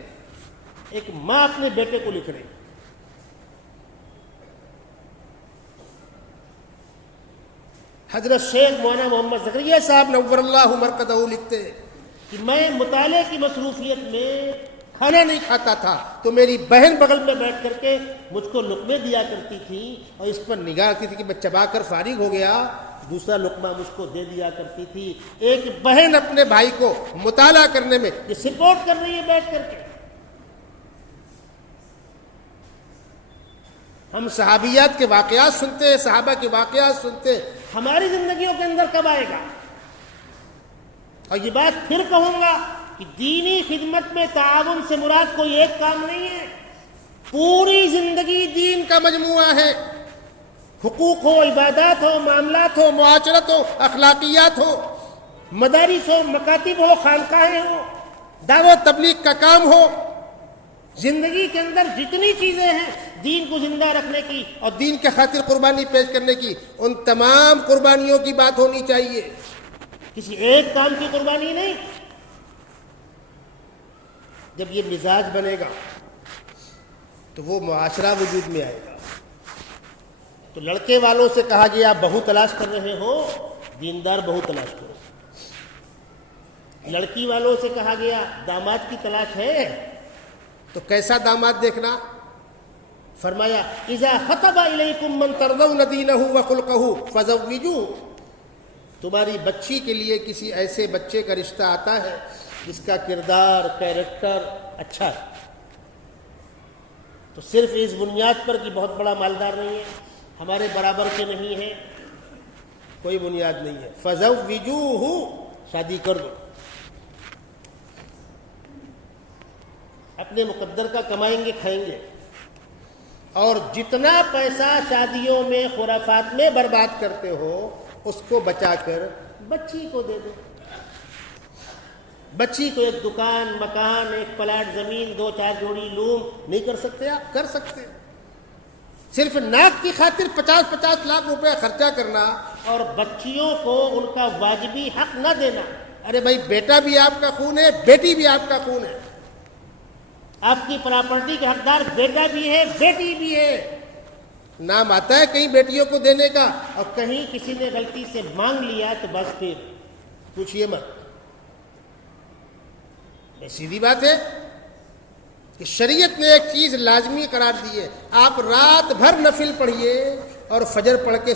ایک ماں اپنے بیٹے کو لکھ رہی، حضرت شیخ مولانا محمد زکریا صاحب نور اللہ مرقدہ لکھتے ہیں کہ میں مطالعے کی مصروفیت میں کھانا نہیں کھاتا تھا تو میری بہن بغل میں بیٹھ کر کے مجھ کو لقمے دیا کرتی تھی اور اس پر نگاہ کی تھی کہ میں چبا کر فارغ ہو گیا، دوسرا لقمہ مجھ کو دے دیا کرتی تھی۔ ایک بہن اپنے بھائی کو مطالعہ کرنے میں یہ سپورٹ کر رہی ہے بیٹھ کر کے۔ ہم صحابیات کے واقعات سنتے ہیں، صحابہ کے واقعات سنتے ہیں، ہماری زندگیوں کے اندر کب آئے گا؟ اور یہ بات پھر کہوں گا کہ دینی خدمت میں تعاون سے مراد کوئی ایک کام نہیں ہے، پوری زندگی دین کا مجموعہ ہے۔ حقوق ہو، عبادات ہو، معاملات ہو، معاشرت ہو، اخلاقیات ہو، مدارس ہو، مکاتب ہو، خانقاہیں ہو، دعوت تبلیغ کا کام ہو، زندگی کے اندر جتنی چیزیں ہیں دین کو زندہ رکھنے کی اور دین کے خاطر قربانی پیش کرنے کی، ان تمام قربانیوں کی بات ہونی چاہیے، کسی ایک کام کی قربانی نہیں۔ جب یہ مزاج بنے گا تو وہ معاشرہ وجود میں آئے گا۔ تو لڑکے والوں سے کہا گیا آپ بہو تلاش کر رہے ہو، دیندار بہو تلاش کرو۔ لڑکی والوں سے کہا گیا داماد کی تلاش ہے تو کیسا داماد دیکھنا؟ فرمایا اذا خطب الیکم من ترضون دینہ وخلقہ فزوجوہ، تمہاری بچی کے لیے کسی ایسے بچے کا رشتہ آتا ہے جس کا کردار، کیریکٹر اچھا ہے، تو صرف اس بنیاد پر کہ بہت بڑا مالدار نہیں ہے، ہمارے برابر کے نہیں ہے، کوئی بنیاد نہیں ہے، فزوجوہ، شادی کر دو، اپنے مقدر کا کمائیں گے کھائیں گے، اور جتنا پیسہ شادیوں میں خرافات میں برباد کرتے ہو اس کو بچا کر بچی کو دے دو۔ بچی کو ایک دکان، مکان، ایک پلاٹ زمین، 2-4 جوڑی لوم نہیں کر سکتے آپ؟ کر سکتے۔ صرف ناک کی خاطر 50-50 لاکھ روپے خرچہ کرنا اور بچیوں کو ان کا واجبی حق نہ دینا۔ ارے بھائی، بیٹا بھی آپ کا خون ہے، بیٹی بھی آپ کا خون ہے، آپ کی پراپرٹی کے حقدار بیٹا بھی ہے، بیٹی بھی ہے۔ نام آتا ہے کہیں بیٹیوں کو دینے کا، اور کہیں کسی نے غلطی سے مانگ لیا تو بس پھر پوچھئے مت۔ یہ سیدھی بات ہے کہ شریعت نے ایک چیز لازمی قرار دی ہے، آپ رات بھر نفل پڑھیے اور فجر پڑھ کے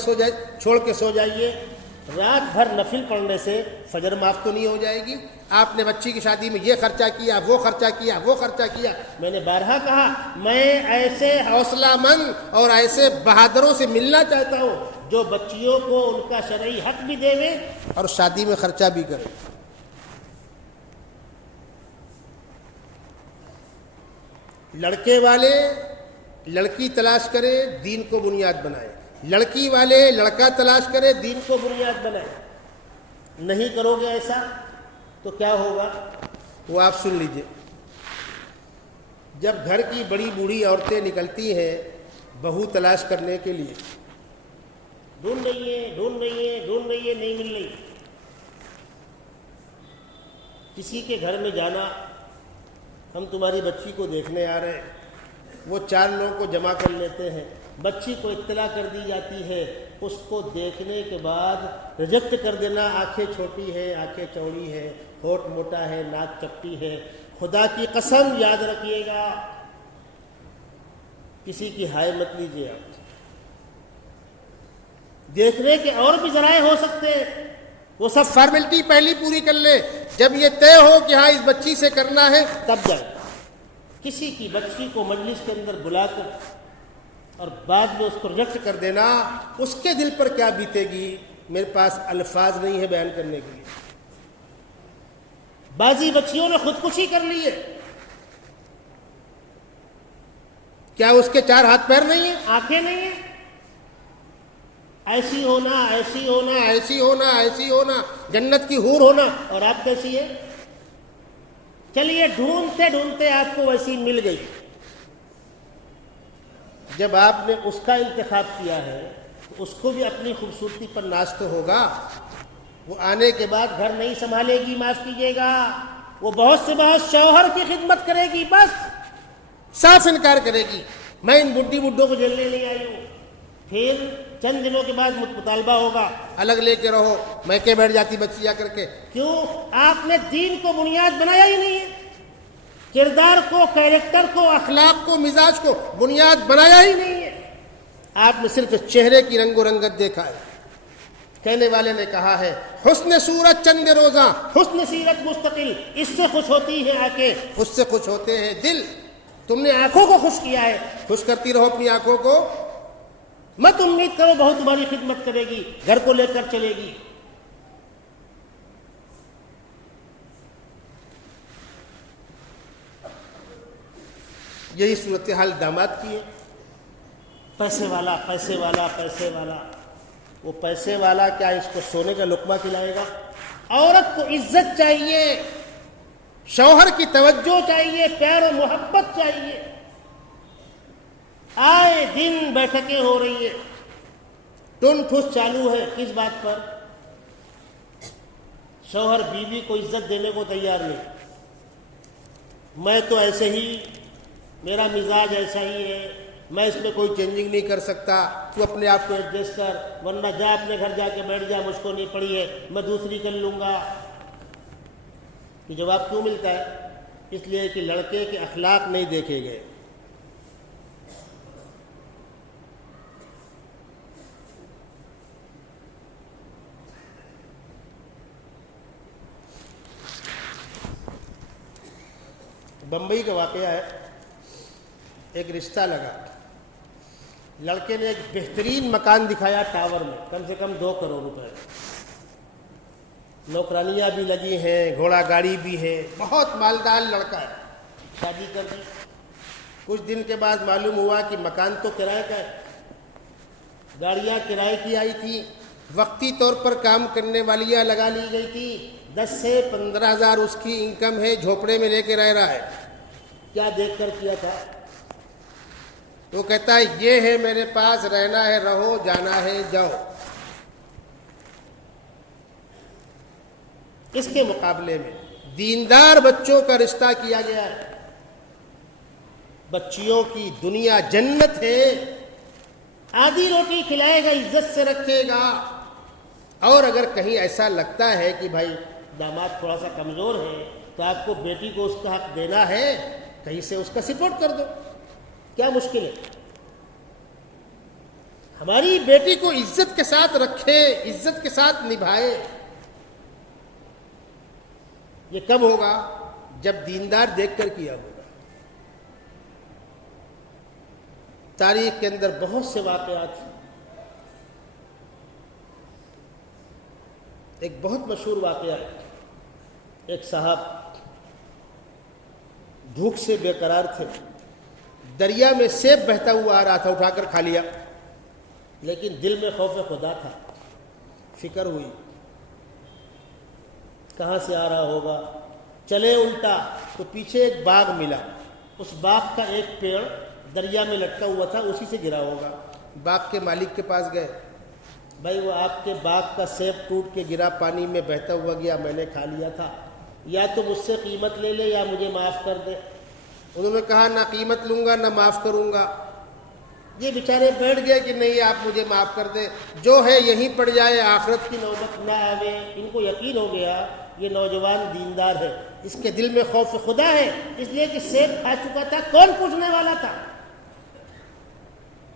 چھوڑ کے سو جائیے۔ رات بھر نفل پڑھنے سے فجر معاف تو نہیں ہو جائے گی؟ آپ نے بچی کی شادی میں یہ خرچہ کیا، وہ خرچہ کیا، وہ خرچہ کیا۔ میں نے بارہا کہا میں ایسے حوصلہ مند اور ایسے بہادروں سے ملنا چاہتا ہوں جو بچیوں کو ان کا شرعی حق بھی دے اور شادی میں خرچہ بھی کرے۔ لڑکے والے لڑکی تلاش کرے، دین کو بنیاد بنائے، لڑکی والے لڑکا تلاش کرے، دین کو بنیاد بنائے۔ نہیں کرو گے ایسا تو کیا ہوگا وہ آپ سن لیجئے۔ جب گھر کی بڑی بوڑھی عورتیں نکلتی ہیں بہو تلاش کرنے کے لیے، ڈھونڈ رہی ہے، نہیں مل رہی، کسی کے گھر میں جانا، ہم تمہاری بچی کو دیکھنے آ رہے ہیں، وہ 4 لوگوں کو جمع کر لیتے ہیں، بچی کو اطلاع کر دی جاتی ہے، اس کو دیکھنے کے بعد ریجیکٹ کر دینا، آنکھیں چھوٹی ہے، آنکھیں چوڑی ہے، ہونٹ موٹا ہے، ناک چپٹی ہے۔ خدا کی قسم یاد رکھیے گا، کسی کی ہائے مت لیجیے آپ۔ دیکھنے کے اور بھی ذرائع ہو سکتے ہیں، وہ سب فارمیلٹی پہلی پوری کر لے، جب یہ طے ہو کہ ہاں اس بچی سے کرنا ہے تب جائے۔ کسی کی بچی کو مجلس کے اندر بلا کر اور بعد میں اس کو ریجیکٹ کر دینا، اس کے دل پر کیا بیتے گی میرے پاس الفاظ نہیں ہے بیان کرنے کے لیے۔ بعضی بچیوں نے خودکشی کر لی ہے، کیا اس کے 4 ہاتھ پیر نہیں ہیں، آنکھیں نہیں ہیں؟ ایسی ہونا، ایسی ہونا، ایسی ہونا، ایسی ہونا، جنت کی حور ہونا، اور آپ کیسی ہے؟ چلیے ڈھونڈتے ڈھونڈتے آپ کو ویسی مل گئی، جب آپ نے اس کا انتخاب کیا ہے تو اس کو بھی اپنی خوبصورتی پر ناز تو ہوگا. وہ آنے کے بعد گھر نہیں سنبھالے گی، معاف کیجیے گا، وہ بہت سے بہت شوہر کی خدمت کرے گی، بس صاف انکار کرے گی میں ان بڈھی بڈھوں کو جلنے نہیں آئی ہوں. پھر چند دنوں کے بعد مطالبہ ہوگا الگ لے کے رہو، میں کے بیٹھ جاتی بچی جا کر کے. کیوں؟ آپ نے دین کو بنیاد بنایا ہی نہیں ہے، کردار کو، کیریکٹر کو، اخلاق کو، مزاج کو بنیاد بنایا ہی نہیں ہے. آپ نے صرف چہرے کی رنگ و رنگت دیکھا ہے. کہنے والے نے کہا ہے حسن صورت چند روزاں، حسن سیرت مستقل، اس سے خوش ہوتی ہیں آنکھیں، اس سے خوش ہوتے ہیں دل. تم نے آنکھوں کو خوش کیا ہے، خوش کرتی رہو اپنی آنکھوں کو. مت امید کرو بہت تمہاری خدمت کرے گی، گھر کو لے کر چلے گی. یہی صورتحال داماد کی ہے. پیسے والا، پیسے والا، پیسے والا. وہ پیسے والا کیا اس کو سونے کا لقمہ کھلائے گا؟ عورت کو عزت چاہیے، شوہر کی توجہ چاہیے، پیار و محبت چاہیے. آئے دن بیٹھکیں ہو رہی ہیں، ٹن ٹھس چالو ہے. کس بات پر؟ شوہر بیوی کو عزت دینے کو تیار نہیں. میں تو ایسے ہی، میرا مزاج ایسا ہی ہے، میں اس میں کوئی چینجنگ نہیں کر سکتا، تو اپنے آپ کو ایڈجسٹ کر، ورنہ جا اپنے گھر جا کے بیٹھ جا، مجھ کو نہیں پڑی ہے، میں دوسری کر لوں گا. یہ جواب کیوں ملتا ہے؟ اس لیے کہ لڑکے کے اخلاق نہیں دیکھے گئے. بمبئی کا واقعہ ہے. ایک رشتہ لگا، لڑکے نے ایک بہترین مکان دکھایا ٹاور میں، کم سے کم 2 کروڑ روپے. نوکرانیاں بھی لگی ہیں، گھوڑا گاڑی بھی ہے، بہت مالدار لڑکا ہے. شادی کر دی. کچھ دن کے بعد معلوم ہوا کہ مکان تو کرائے کا ہے، گاڑیاں کرائے کی آئی تھی، وقتی طور پر کام کرنے والیاں لگا لی گئی تھی. 10 سے 15 ہزار اس کی انکم ہے، جھوپڑے میں لے کے رہ رہا ہے. کیا دیکھ کر کیا تھا؟ تو کہتا ہے یہ ہے میرے پاس، رہنا ہے رہو، جانا ہے جاؤ. اس کے مقابلے میں دیندار بچوں کا رشتہ کیا گیا ہے. بچیوں کی دنیا جنت ہے، آدھی روٹی کھلائے گا، عزت سے رکھے گا. اور اگر کہیں ایسا لگتا ہے کہ بھائی داماد تھوڑا سا کمزور ہے تو آپ کو بیٹی کو اس کا حق دینا ہے، کہیں سے اس کا سپورٹ کر دو. کیا مشکل ہے؟ ہماری بیٹی کو عزت کے ساتھ رکھے، عزت کے ساتھ نبھائے. یہ کب ہوگا؟ جب دیندار دیکھ کر کیا ہوگا. تاریخ کے اندر بہت سے واقعات ہیں. ایک بہت مشہور واقعہ ہے. ایک صاحب بھوک سے بے قرار تھے، دریا میں سیب بہتا ہوا آ رہا تھا، اٹھا کر کھا لیا، لیکن دل میں خوف خدا تھا. فکر ہوئی کہاں سے آ رہا ہوگا. چلے الٹا تو پیچھے ایک باغ ملا. اس باغ کا ایک پیڑ دریا میں لٹکا ہوا تھا، اسی سے گرا ہوگا. باغ کے مالک کے پاس گئے، بھائی وہ آپ کے باغ کا سیب ٹوٹ کے گرا، پانی میں بہتا ہوا گیا، میں نے کھا لیا تھا، یا تو مجھ سے قیمت لے لے یا مجھے معاف کر دے. انہوں نے کہا نہ قیمت لوں گا نہ معاف کروں گا. یہ بیچارے بیٹھ گئے کہ نہیں آپ مجھے معاف کر دیں، جو ہے یہیں پڑ جائے، آخرت کی نوبت نہ آوے. ان کو یقین ہو گیا یہ نوجوان دیندار ہے، اس کے دل میں خوف خدا ہے، اس لیے کہ سیب کھا چکا تھا، کون پوچھنے والا تھا.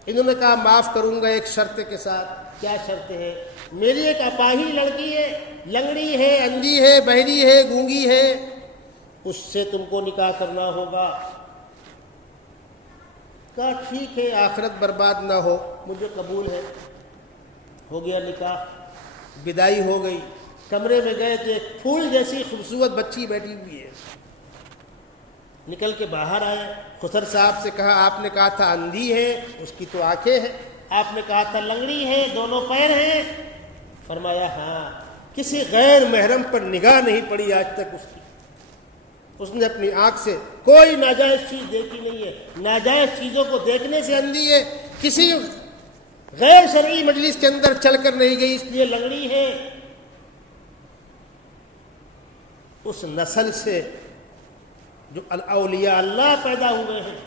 انہوں نے کہا معاف کروں گا ایک شرط کے ساتھ. کیا شرط ہے؟ میری ایک اپاہی لڑکی ہے، لنگڑی ہے، اندھی ہے، بہری ہے، گونگی ہے، اس سے تم کو نکاح کرنا ہوگا. کہا ٹھیک ہے، آخرت برباد نہ ہو، مجھے قبول ہے. ہو گیا نکاح، بدائی ہو گئی. کمرے میں گئے تو ایک پھول جیسی خوبصورت بچی بیٹھی ہوئی ہے. نکل کے باہر آئے، خسر صاحب سے کہا آپ نے کہا تھا اندھی ہے، اس کی تو آنکھیں ہیں، آپ نے کہا تھا لنگڑی ہے، دونوں پیر ہیں. فرمایا ہاں. کسی غیر محرم پر نگاہ نہیں پڑی آج تک اس کی. اس نے اپنی آنکھ سے کوئی ناجائز چیز دیکھی نہیں ہے، ناجائز چیزوں کو دیکھنے سے اندھی ہے، کسی غیر شرعی مجلس کے اندر چل کر نہیں گئی اس لیے لنگڑی ہے۔ اس نسل سے جو اولیاء اللہ پیدا ہوئے ہیں،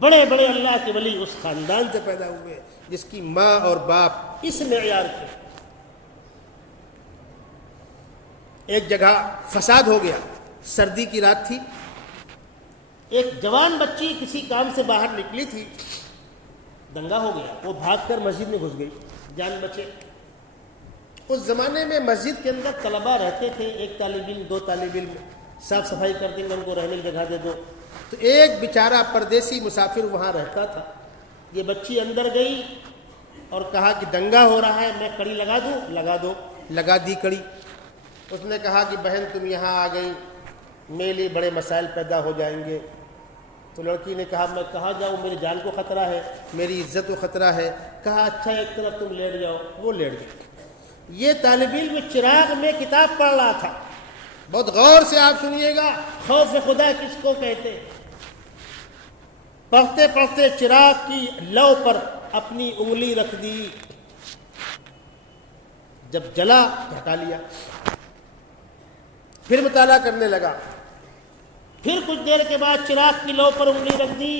بڑے بڑے اللہ کے ولی اس خاندان سے پیدا ہوئے جس کی ماں اور باپ اس معیار کے۔ ایک جگہ فساد ہو گیا، سردی کی رات تھی، ایک جوان بچی کسی کام سے باہر نکلی تھی، دنگا ہو گیا، وہ بھاگ کر مسجد میں گھس گئی، جان بچے۔ اس زمانے میں مسجد کے اندر طلباء رہتے تھے، ایک طالب علم، دو طالب علم، صاف صفائی کر دیں گے، ان کو رہنے کی جگہ دے دو۔ تو ایک بیچارہ پردیسی مسافر وہاں رہتا تھا، یہ بچی اندر گئی اور کہا کہ دنگا ہو رہا ہے، میں کڑی لگا دوں؟ لگا دو۔ لگا دی کڑی۔ اس نے کہا کہ بہن تم یہاں آ گئی، میرے لیے بڑے مسائل پیدا ہو جائیں گے۔ تو لڑکی نے کہا میں کہاں جاؤں، میری جان کو خطرہ ہے، میری عزت کو خطرہ ہے۔ کہا اچھا ایک طرف تم لیٹ جاؤ۔ وہ لیٹ گئی۔ یہ طالب علم چراغ میں کتاب پڑھ رہا تھا، بہت غور سے آپ سنیے گا، خوف خدا کس کو کہتے۔ پڑھتے پڑھتے چراغ کی لو پر اپنی انگلی رکھ دی، جب جلا ہٹا لیا، پھر مطالعہ کرنے لگا، پھر کچھ دیر کے بعد چراغ کی لو پر انگلی رکھ دی،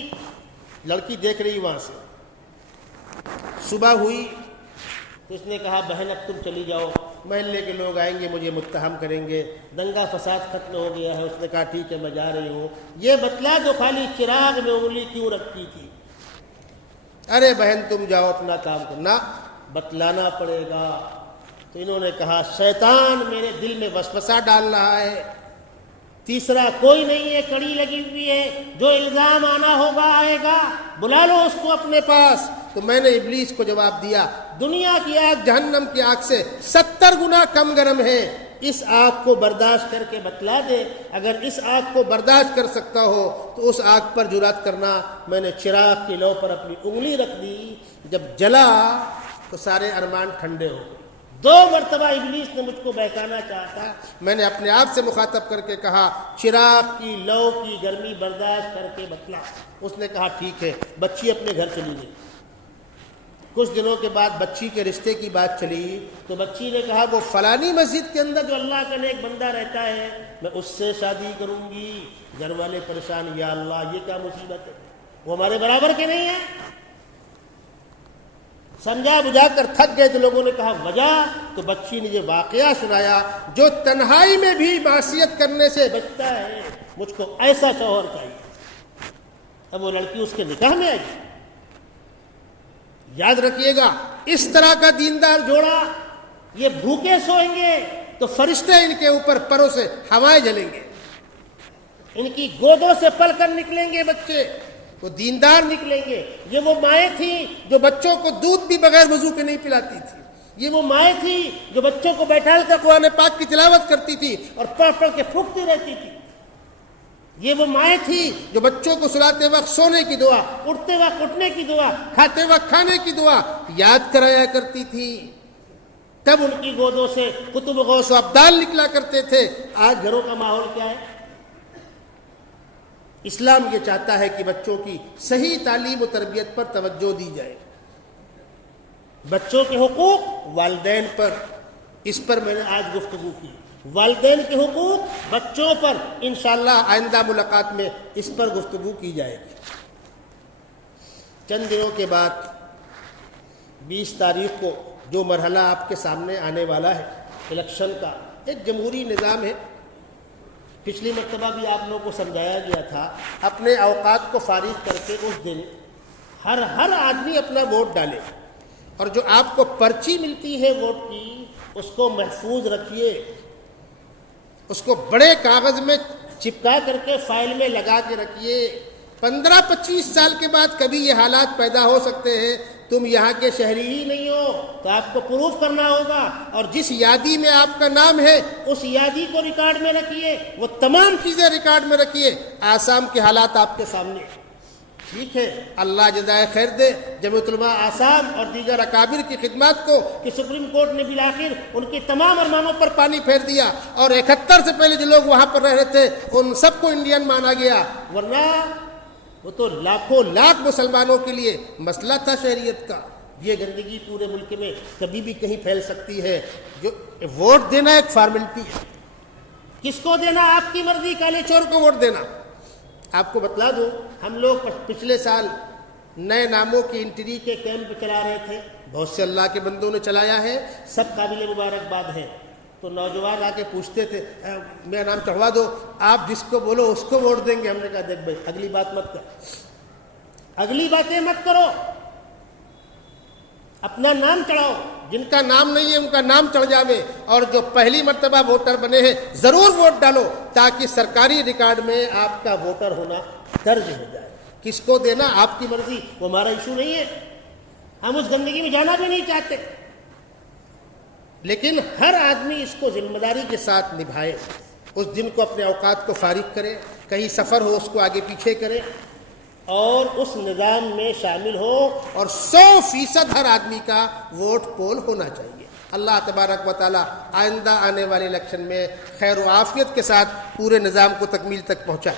لڑکی دیکھ رہی وہاں سے۔ صبح ہوئی تو اس نے کہا بہن اب تم چلی جاؤ، محلے کے لوگ آئیں گے مجھے متہم کریں گے، دنگا فساد ختم ہو گیا ہے۔ اس نے کہا ٹھیک ہے میں جا رہی ہوں۔ یہ بتلا دو خالی چراغ میں انگلی کیوں رکھتی تھی؟ ارے بہن تم جاؤ اپنا کام کرنا، بتلانا پڑے گا۔ تو انہوں نے کہا شیطان میرے دل میں وسوسہ ڈال رہا ہے، تیسرا کوئی نہیں ہے، کڑی لگی ہوئی ہے، جو الزام آنا ہوگا آئے گا، بلا لو اس کو اپنے پاس۔ تو میں نے ابلیس کو جواب دیا دنیا کی آگ جہنم کی آگ سے 70 گنا کم گرم ہے، اس آگ کو برداشت کر کے بتلا دے۔ اگر اس آگ کو برداشت کر سکتا ہو تو اس آگ پر جرات کرنا۔ میں نے چراغ کی لو پر اپنی انگلی رکھ دی، جب جلا تو سارے ارمان ٹھنڈے ہو گئے۔ 2 مرتبہ ابلیس نے مجھ کو بہکانا چاہا تھا، میں نے اپنے آپ سے مخاطب کر کے کہا چراغ کی لو کی گرمی برداشت کر کے بتلا۔ اس نے کہا ٹھیک ہے، بچی اپنے گھر چلی گئی۔ کچھ دنوں کے بعد بچی کے رشتے کی بات چلی تو بچی نے کہا وہ فلانی مسجد کے اندر جو اللہ کا نیک بندہ رہتا ہے میں اس سے شادی کروں گی۔ گھر والے پریشان، یا اللہ یہ کیا مصیبت ہے، وہ ہمارے برابر کے نہیں ہیں۔ سمجھا بجھا کر تھک گئے تو لوگوں نے کہا وجہ؟ تو بچی نے یہ واقعہ سنایا، جو تنہائی میں بھی معصیت کرنے سے بچتا ہے، مجھ کو ایسا شوہر چاہیے۔ اب وہ لڑکی اس کے نکاح میں آئی۔ یاد رکھیے گا اس طرح کا دیندار جوڑا، یہ بھوکے سوئیں گے تو فرشتے ان کے اوپر پروں سے ہوائیں جلیں گے، ان کی گودوں سے پل کر نکلیں گے بچے، وہ دیندار نکلیں گے۔ یہ وہ مائیں تھیں جو بچوں کو دودھ بھی بغیر وضو کے نہیں پلاتی تھی، یہ وہ مائیں تھیں جو بچوں کو بیٹھال کر قرآن پاک کی تلاوت کرتی تھی اور پڑھ پڑھ کے پھونکتی رہتی تھی، یہ وہ مائیں تھیں جو بچوں کو سلاتے وقت سونے کی دعا، اٹھتے وقت اٹھنے کی دعا، کھاتے وقت کھانے کی دعا یاد کرایا کرتی تھی۔ تب ان کی گودوں سے کتب غوث و ابدال نکلا کرتے تھے۔ آج گھروں کا ماحول کیا ہے؟ اسلام یہ چاہتا ہے کہ بچوں کی صحیح تعلیم و تربیت پر توجہ دی جائے۔ بچوں کے حقوق والدین پر، اس پر میں نے آج گفتگو کی۔ والدین کے حقوق بچوں پر انشاءاللہ آئندہ ملاقات میں اس پر گفتگو کی جائے گی۔ چند دنوں کے بعد 20 تاریخ کو جو مرحلہ آپ کے سامنے آنے والا ہے الیکشن کا، ایک جمہوری نظام ہے۔ پچھلی مرتبہ بھی آپ لوگوں کو سمجھایا گیا تھا، اپنے اوقات کو فارغ کر کے اس دن ہر آدمی اپنا ووٹ ڈالے، اور جو آپ کو پرچی ملتی ہے ووٹ کی اس کو محفوظ رکھیے، اس کو بڑے کاغذ میں چپکا کر کے فائل میں لگا کے رکھیے۔ 15-25 سال کے بعد کبھی یہ حالات پیدا ہو سکتے ہیں، تم یہاں کے شہری ہی نہیں ہو تو آپ کو پروف کرنا ہوگا، اور جس یادی میں آپ کا نام ہے اس یادی کو ریکارڈ میں رکھیے، وہ تمام چیزیں ریکارڈ میں رکھیے۔ آسام کے حالات آپ کے سامنے، ٹھیک ہے، اللہ جزائے خیر دے جمعیت علماء آسام اور دیگر اکابر کی خدمات کو کہ سپریم کورٹ نے بالآخر ان کے تمام ارمانوں پر پانی پھیر دیا، اور 71 سے پہلے جو لوگ وہاں پر رہ رہے تھے ان سب کو انڈین مانا گیا، ورنہ وہ تو لاکھوں لاکھ مسلمانوں کے لیے مسئلہ تھا شہریت کا۔ یہ گندگی پورے ملک میں کبھی بھی کہیں پھیل سکتی ہے۔ جو ووٹ دینا ایک فارمیلٹی ہے، کس کو دینا آپ کی مرضی، کالے چور کو ووٹ دینا۔ آپ کو بتلا دوں، ہم لوگ پچھلے سال نئے ناموں کی انٹری کے کیمپ چلا رہے تھے، بہت سے اللہ کے بندوں نے چلایا ہے، سب قابل مبارکباد ہے۔ تو نوجوان آ کے پوچھتے تھے میرا نام چڑھوا دو، آپ جس کو بولو اس کو ووٹ دیں گے۔ ہم نے کہا دیکھ بھائی اگلی بات مت کر، اگلی باتیں مت کرو، اپنا نام چڑھاؤ، جن کا نام نہیں ہے ان کا نام چڑھ جاوے، اور جو پہلی مرتبہ ووٹر بنے ہیں ضرور ووٹ ڈالو تاکہ سرکاری ریکارڈ میں آپ کا ووٹر ہونا درج ہو جائے۔ کس کو دینا آپ کی مرضی، وہ ہمارا ایشو نہیں ہے، ہم اس گندگی میں جانا بھی نہیں چاہتے، لیکن ہر آدمی اس کو ذمہ داری کے ساتھ نبھائے، اس دن کو اپنے اوقات کو فارغ کرے، کہیں سفر ہو اس کو آگے پیچھے کرے اور اس نظام میں شامل ہو، اور 100% ہر آدمی کا ووٹ پول ہونا چاہیے۔ اللہ تبارک و تعالی آئندہ آنے والے الیکشن میں خیر و عافیت کے ساتھ پورے نظام کو تکمیل تک پہنچائے۔